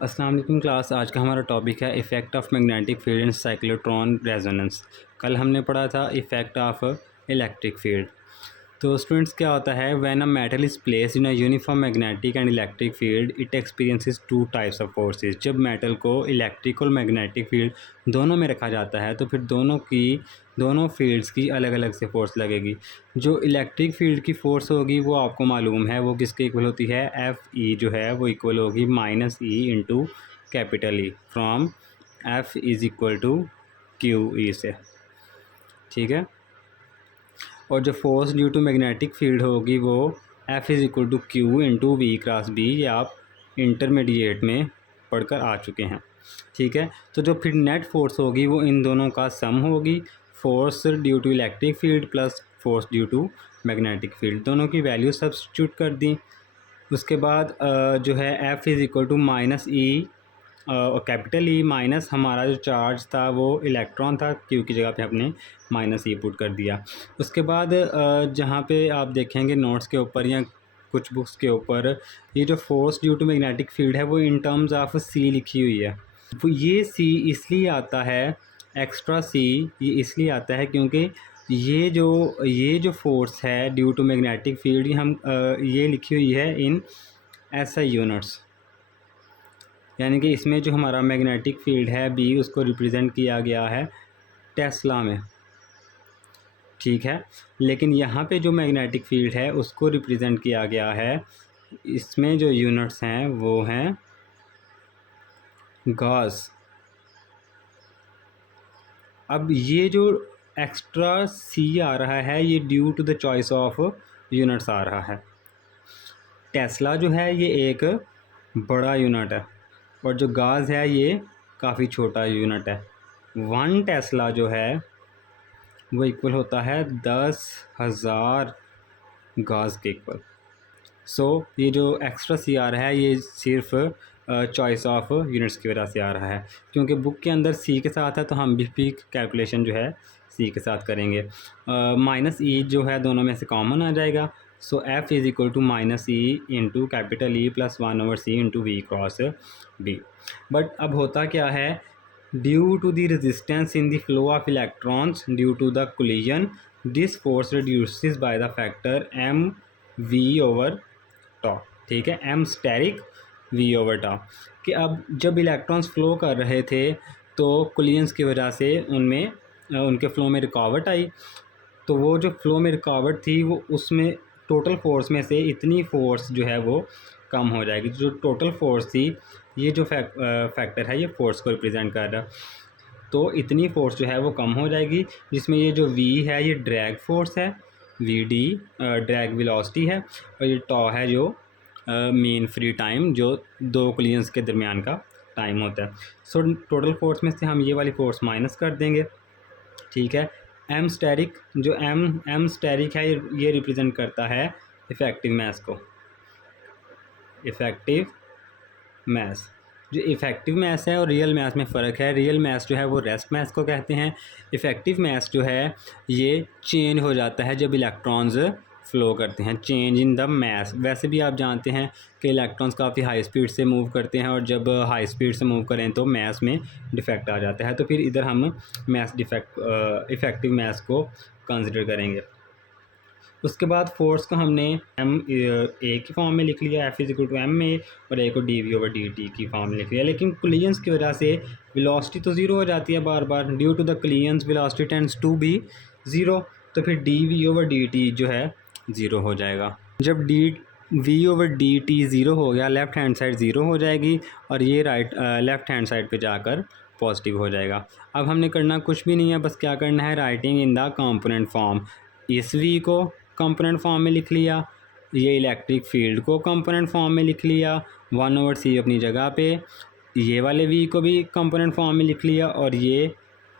अस्सलाम वालेकुम क्लास। आज का हमारा टॉपिक है effect of magnetic field in cyclotron resonance. कल हमने पढ़ा था इफ़ेक्ट ऑफ इलेक्ट्रिक फील्ड। तो स्टूडेंट्स, क्या होता है when a metal is placed in a uniform magnetic and electric field it experiences two types of forces. जब मेटल को इलेक्ट्रिक और मैग्नेटिक फील्ड दोनों में रखा जाता है तो फिर दोनों फील्ड्स की अलग अलग से फोर्स लगेगी। जो इलेक्ट्रिक फील्ड की फ़ोर्स होगी वो आपको मालूम है वो किसके इक्वल होती है, एफ ई जो है वो इक्वल होगी minus E into capital E from F is equal to Q E से। ठीक है। और जो force due to magnetic field होगी वो F is equal to Q into V cross B. ये आप इंटरमीडिएट में पढ़कर आ चुके हैं। ठीक है। तो जो फिर नेट फोर्स होगी वो इन दोनों का सम होगी, force due to electric field plus force due to magnetic field. दोनों की वैल्यू सब्स्टिट्यूट कर दी। उसके बाद जो है F is equal to minus e capital E minus हमारा जो चार्ज था वो इलेक्ट्रॉन था, क्यू की जगह पे हमने माइनस ई पुट कर दिया। उसके बाद जहाँ पे आप देखेंगे नोट्स के ऊपर या कुछ बुक्स के ऊपर ये जो force due to magnetic field है वो इन टर्म्स ऑफ सी लिखी हुई है। वो ये सी इसलिए आता है, एक्स्ट्रा सी ये इसलिए आता है क्योंकि ये जो फोर्स है ड्यू टू मैग्नेटिक फील्ड ये लिखी हुई है इन एसआई यूनिट्स। यानी कि इसमें जो हमारा मैग्नेटिक फील्ड है बी उसको रिप्रेजेंट किया गया है टेस्ला में। ठीक है। लेकिन यहाँ पे जो मैग्नेटिक फील्ड है उसको रिप्रेजेंट किया गया है, इसमें जो यूनिट्स हैं वो हैं गॉस। अब ये जो एक्स्ट्रा सी आ रहा है ये due to the choice of units आ रहा है। टेस्ला जो है ये एक बड़ा यूनिट है और जो गाज है ये काफ़ी छोटा यूनिट है। 1 टेस्ला जो है वो इक्वल होता है 10,000 गाज के इक्वल। सो ये जो एक्स्ट्रा सी आ रहा है ये सिर्फ चॉइस ऑफ यूनिट्स की वजह से आ रहा है, क्योंकि बुक के अंदर सी के साथ है तो हम भी कैलकुलेशन जो है सी के साथ करेंगे। माइनस ई जो है दोनों में से कॉमन आ जाएगा। So F is equal to minus E into capital E plus 1/c into V cross B. But अब होता क्या है, due to the resistance in the flow of electrons due to the collision this force reduces by the factor M V over tau. ठीक है, M asterisk V over tau. कि अब जब electrons flow कर रहे थे तो कोलिजन्स की वजह से उनके फ़्लो में रुकावट आई। तो वो जो फ़्लो में रुकावट थी वो उसमें टोटल फोर्स में से इतनी फोर्स जो है वो कम हो जाएगी। जो टोटल फोर्स थी ये जो फैक्टर है ये फोर्स को रिप्रेजेंट कर रहा है, तो इतनी फोर्स जो है वो कम हो जाएगी, जिसमें ये जो v है ये ड्रैग फोर्स है, वी डी ड्रैग वेलोसिटी है, और ये टॉ है जो मीन फ्री टाइम जो दो कोलिजन्स के दरमियान का टाइम होता है। सो टोटल फोर्स में से हम ये वाली फोर्स माइनस कर देंगे। ठीक है। एम स्टेरिक जो एम स्टेरिक है ये रिप्रेजेंट करता है इफ़ेक्टिव मैस को। इफ़ेक्टिव मैस, जो इफ़ेक्टिव मैस है और रियल मैस में फ़र्क है। रियल मैस जो है वो रेस्ट मैस को कहते हैं। इफ़ेक्टिव मैस जो है ये चेंज हो जाता है जब इलेक्ट्रॉन्स फ़्लो करते हैं, चेंज इन द मैस। वैसे भी आप जानते हैं कि इलेक्ट्रॉन्स काफ़ी हाई स्पीड से मूव करते हैं और जब हाई स्पीड से मूव करें तो मैस में डिफेक्ट आ जाता है। तो फिर इधर हम मैस डिफेक्ट इफ़ेक्टिव मैस को कंसिडर करेंगे। उसके बाद फोर्स को हमने एम ए की फॉर्म में लिख लिया, F is equal to M A, और ए को D V over D T की फॉर्म में लिख लिया। लेकिन कोलिजन्स की वजह से वेलोसिटी तो ज़ीरो हो जाती है बार बार। Due to the collisions velocity tends to be zero, तो फिर D V over D T जो है ज़ीरो हो जाएगा। जब D V over D T zero हो गया, लेफ़्ट हैंड साइड ज़ीरो हो जाएगी और ये लेफ़्ट हैंड साइड पे जाकर पॉजिटिव हो जाएगा। अब हमने करना कुछ भी नहीं है, बस क्या करना है, writing in the component form. इस वी को कंपोनेंट फॉर्म में लिख लिया, ये इलेक्ट्रिक फील्ड को कंपोनेंट फॉर्म में लिख लिया, 1/c अपनी जगह पे, ये वाले वी को भी कंपोनेंट फॉर्म में लिख लिया, और ये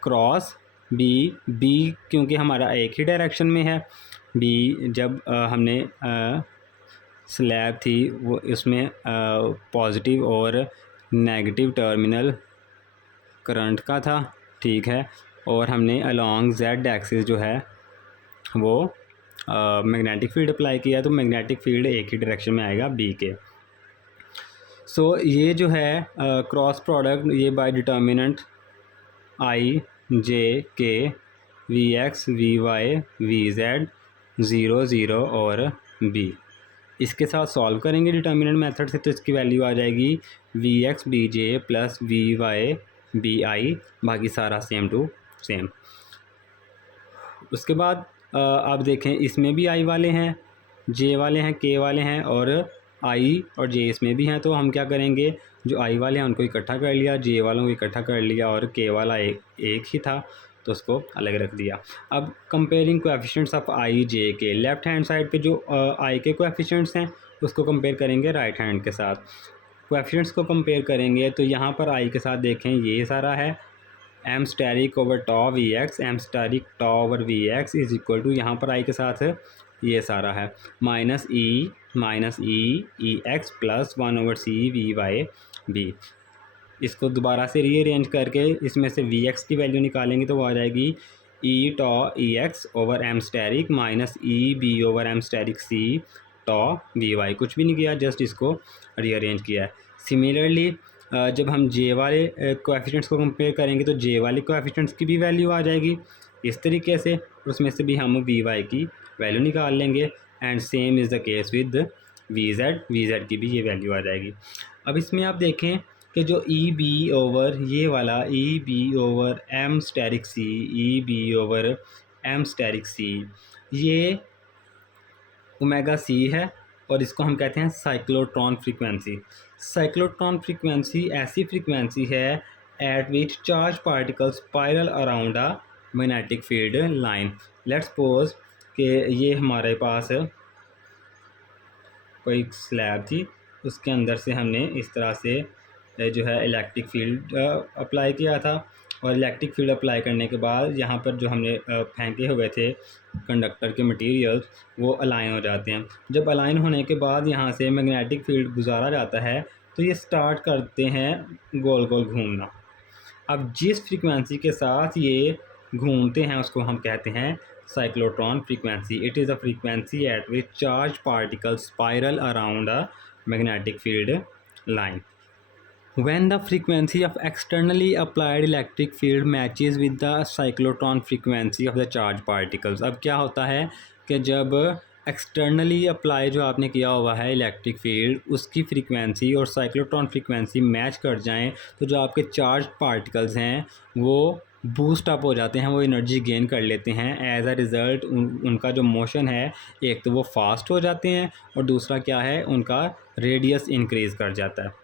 क्रॉस बी क्योंकि हमारा एक ही डायरेक्शन में है। बी जब हमने स्लैब थी वो इसमें पॉजिटिव और नेगेटिव टर्मिनल करंट का था। ठीक है। और हमने अलॉन्ग जेड एक्सिस जो है वो मैग्नेटिक फील्ड अप्लाई किया, तो मैग्नेटिक फील्ड एक ही डायरेक्शन में आएगा बी के। सो ये जो है क्रॉस प्रोडक्ट ये by determinant I J K V X V Y V Z 0 0 और बी, इसके साथ सॉल्व करेंगे डिटर्मिनेंट मेथड से तो इसकी वैल्यू आ जाएगी V X B J plus V Y B I, बाकी सारा सेम टू सेम। उसके बाद आप देखें इसमें भी आई वाले हैं, जे वाले हैं, के वाले हैं और आई और जे इसमें भी हैं, तो हम क्या करेंगे, जो आई वाले हैं उनको इकट्ठा कर लिया, जे वालों को इकट्ठा कर लिया और के वाला एक ही था तो उसको अलग रख दिया। अब comparing coefficients of I J के, लेफ्ट हैंड साइड पे जो आई के कोएफिशिएंट्स हैं उसको कंपेयर करेंगे राइट हैंड के साथ। कोएफिशिएंट्स को कंपेयर करेंगे तो यहाँ पर आई के साथ देखें ये सारा है M asterisk over tau V X, M asterisk tau over V X is equal to, यहाँ पर आई के साथ ये सारा है minus E X plus 1/c V Y B. इसको दोबारा से रीअरेंज करके इसमें से वी एक्स की वैल्यू निकालेंगे तो वो आ जाएगी E tau E X over M asterisk minus E B over M asterisk C tau V Y. कुछ भी नहीं किया, जस्ट इसको रीअरेंज किया है। सिमिलरली जब हम जे वाले कोएफिशिएंट्स को कंपेयर करेंगे तो जे वाले कोएफिशिएंट्स की भी वैल्यू आ जाएगी इस तरीके से, उसमें से भी हम वी वाई की वैल्यू निकाल लेंगे and same is the case with V Z की भी ये वैल्यू आ जाएगी। अब इसमें आप देखें कि जो ई बी ओवर ये वाला E B over M asterisk C, E B over M asterisk C, ये ओमेगा सी है और इसको हम कहते हैं साइक्लोट्रॉन फ्रीक्वेंसी। साइक्लोट्रॉन फ्रीक्वेंसी ऐसी फ्रीक्वेंसी है at which charge particles spiral around a magnetic field line. Let's suppose कि ये हमारे पास कोई स्लैब थी, उसके अंदर से हमने इस तरह से जो है इलेक्ट्रिक फील्ड अप्लाई किया था और इलेक्ट्रिक फील्ड अप्लाई करने के बाद यहाँ पर जो हमने फेंके हुए थे कंडक्टर के मटेरियल्स वो अलाइन हो जाते हैं। जब अलाइन होने के बाद यहाँ से मैग्नेटिक फील्ड गुजारा जाता है तो ये स्टार्ट करते हैं गोल गोल घूमना। अब जिस फ्रीक्वेंसी के साथ ये घूमते हैं उसको हम कहते हैं cyclotron frequency. It is a frequency eight which charge particles spiral around a magnetic field line. When the frequency of externally applied electric field matches with the cyclotron frequency of the charged particles, अब क्या होता है कि जब externally apply जो आपने किया हुआ है इलेक्ट्रिक फील्ड उसकी फ्रीक्वेंसी और साइक्लोट्रॉन फ्रीक्वेंसी मैच कर जाएं तो जो आपके चार्ज पार्टिकल्स हैं वो बूस्ट अप हो जाते हैं, वो एनर्जी गेन कर लेते हैं। एज अ रिज़ल्ट उनका जो मोशन है एक तो वो फास्ट हो जाते हैं और दूसरा क्या है उनका रेडियस इंक्रीज़ कर जाता है।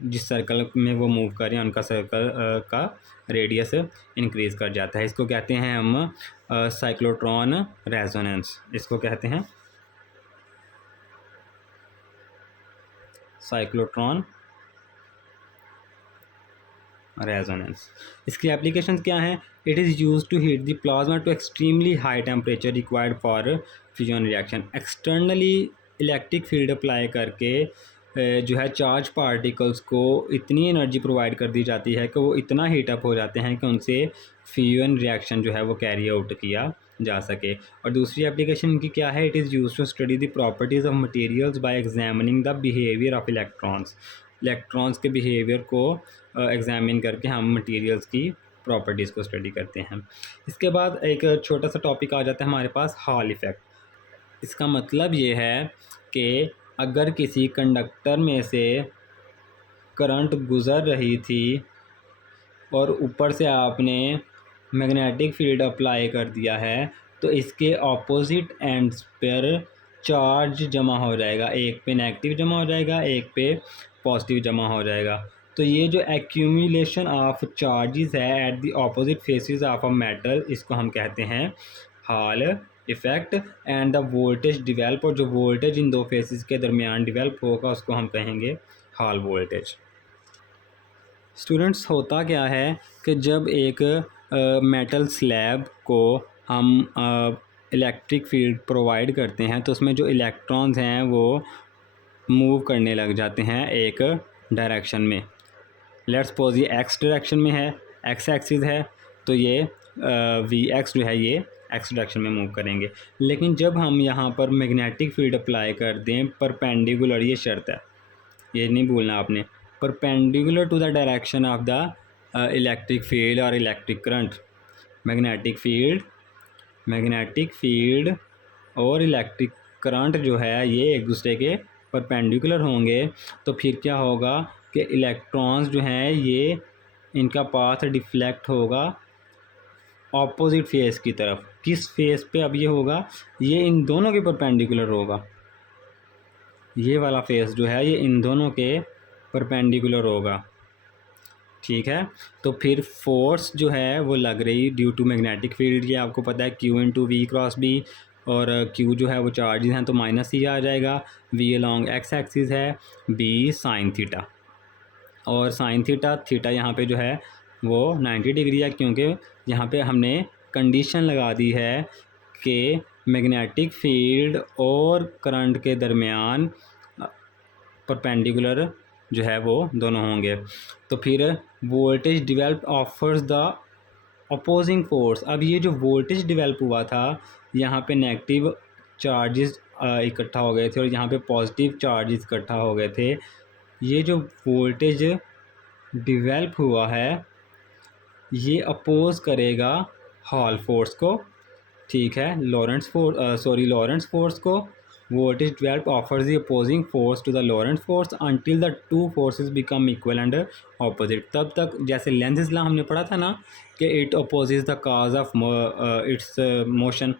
जिस सर्कल में वो मूव कर रहे हैं उनका सर्कल का रेडियस इंक्रीज़ कर जाता है। इसको कहते हैं हम साइक्लोट्रॉन रेजोनेंस, इसको कहते हैं साइक्लोट्रॉन रेजोनेंस। इसकी एप्लीकेशंस क्या हैं? It is use to heat the plasma to extremely high temperature required for fusion reaction. Externally electric field apply करके जो है चार्ज पार्टिकल्स को इतनी एनर्जी प्रोवाइड कर दी जाती है कि वो इतना हीट अप हो जाते हैं कि उनसे फ्यूजन रिएक्शन जो है वो कैरी आउट किया जा सके। और दूसरी एप्लीकेशन इनकी क्या है? It is use to study the properties of materials by examining the behaviour of electrons. Electrons के बिहेवियर को एग्जामिन करके हम मटेरियल्स की प्रॉपर्टीज़ को स्टडी करते हैं। इसके बाद एक छोटा सा टॉपिक आ जाता है हमारे पास, हॉल इफ़ेक्ट। इसका मतलब ये है कि अगर किसी कंडक्टर में से करंट गुज़र रही थी और ऊपर से आपने मैग्नेटिक फील्ड अप्लाई कर दिया है तो इसके ऑपोजिट एंड्स पर चार्ज जमा हो जाएगा, एक पे नेगेटिव जमा हो जाएगा, एक पे पॉजिटिव जमा हो जाएगा। तो ये जो एक्यूमुलेशन ऑफ चार्जेस है at the opposite faces of a metal, इसको हम कहते हैं hall effect. And the voltage develop, और जो वोल्टेज इन दो फेसेस के दरमियान डिवेल्प होगा उसको हम कहेंगे हॉल वोल्टेज। स्टूडेंट्स, होता क्या है कि जब एक मेटल स्लैब को हम इलेक्ट्रिक फील्ड प्रोवाइड करते हैं तो उसमें जो इलेक्ट्रॉन्स हैं वो मूव करने लग जाते हैं एक डायरेक्शन में। लेट्स सपोज ये एक्स डायरेक्शन में है, एक्स एक्सिस है, तो ये वी एक्स जो है ये एक्स डायरेक्शन में मूव करेंगे। लेकिन जब हम यहाँ पर मैग्नेटिक फील्ड अप्लाई कर दें परपेंडिकुलर, ये शर्त है, ये नहीं भूलना आपने, perpendicular to the direction of the electric field और इलेक्ट्रिक करंट। मैग्नेटिक फील्ड और इलेक्ट्रिक करंट जो है ये एक दूसरे के परपेंडिकुलर होंगे, तो फिर क्या होगा कि इलेक्ट्रॉन्स जो हैं ये इनका पाथ डिफ्लेक्ट होगा ऑपोजिट फेस की तरफ। किस फेस पे अब ये होगा, ये इन दोनों के परपेंडिकुलर होगा। ये वाला फेस जो है ये इन दोनों के परपेंडिकुलर होगा, ठीक है। तो फिर फोर्स जो है वो लग रही ड्यू टू मैग्नेटिक फील्ड, ये आपको पता है Q into V cross B, और Q जो है वो चार्जेस हैं तो माइनस ही आ जाएगा। V अलॉन्ग एक्स एक्सिस है, B साइन थीटा, और साइन थीटा यहाँ पे जो है वो 90 डिग्री है, क्योंकि यहाँ पे हमने कंडीशन लगा दी है कि मैग्नेटिक फील्ड और करंट के दरमियान परपेंडिकुलर जो है वो दोनों होंगे। तो फिर voltage develop offers the opposing force. अब ये जो वोल्टेज डिवेल्प हुआ था, यहाँ पे नेगेटिव चार्जेस इकट्ठा हो गए थे और यहाँ पे पॉजिटिव चार्जेस इकट्ठा हो गए थे। ये जो वोल्टेज डिवेल्प हुआ है ये अपोज करेगा हॉल फोर्स को, ठीक है, लॉरेंट्ज फोर्स को। Voltage develop offers the opposing force to the Lorentz force until the two forces become equal and opposite. तब तक जैसे लेंज़ लॉ हमने पढ़ा था ना कि it opposes the cause of its motion,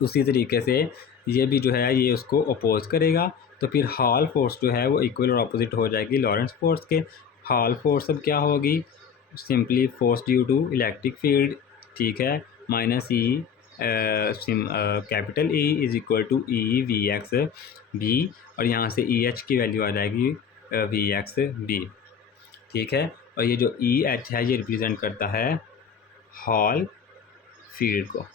उसी तरीके से ये भी जो है ये उसको अपोज करेगा। तो फिर हॉल फोर्स जो है वो इक्वल और अपोजिट हो जाएगी लॉरेंट्ज फोर्स के। हॉल फोर्स अब क्या होगी, simply force due to electric field, ठीक है, minus e capital E is equal to e V X B, और यहाँ से ई एच की वैल्यू आ जाएगी वी एक्स बी, ठीक है। और ये जो ई एच है ये रिप्रेजेंट करता है हॉल फील्ड को।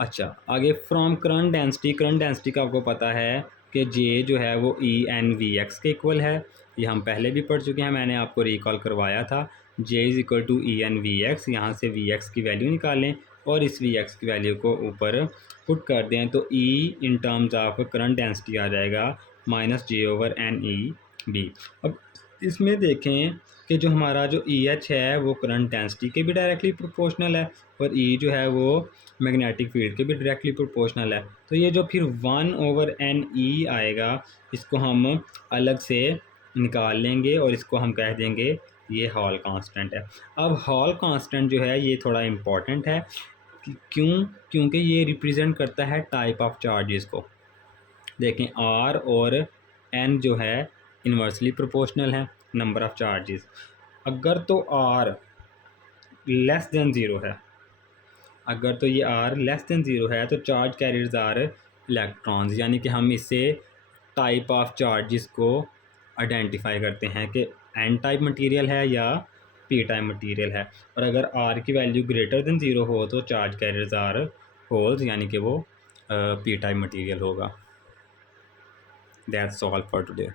अच्छा, आगे फ्रॉम करंट डेंसिटी का आपको पता है कि जे जो है वो ई एन वी एक्स के इक्वल है। ये हम पहले भी पढ़ चुके हैं, मैंने आपको रिकॉल करवाया था। J is equal to E N V X, यहाँ से वी एक्स की वैल्यू निकालें और इस वी एक्स की वैल्यू को ऊपर पुट कर दें, तो E in terms of current density आ जाएगा minus J over N E B. अब इसमें देखें कि जो हमारा जो ई एच है वो करंट डेंसिटी के भी डायरेक्टली प्रोपोर्शनल है, और ई जो है वो मैग्नेटिक फील्ड के भी डायरेक्टली प्रोपोर्शनल है। तो ये जो फिर 1/NE आएगा इसको हम अलग से निकाल लेंगे और इसको हम कह देंगे ये हॉल कांस्टेंट है। अब हॉल कांस्टेंट जो है ये थोड़ा इम्पॉर्टेंट है, क्योंकि ये रिप्रेजेंट करता है टाइप ऑफ चार्जेस को। देखें R और N जो है इन्वर्सली प्रोपोर्शनल है नंबर ऑफ़ चार्जेस। अगर तो R लेस देन ज़ीरो है, अगर तो ये R लेस देन ज़ीरो है तो चार्ज कैरियर्स आर इलेक्ट्रॉन्स, यानी कि हम इससे टाइप ऑफ चार्जेस को आइडेंटिफाई करते हैं कि N टाइप मटेरियल है या P टाइप मटेरियल है। और अगर R की वैल्यू ग्रेटर देन ज़ीरो हो तो चार्ज कैरियर्स आर होल्स, यानी कि वो P टाइप मटेरियल होगा। That's all for today.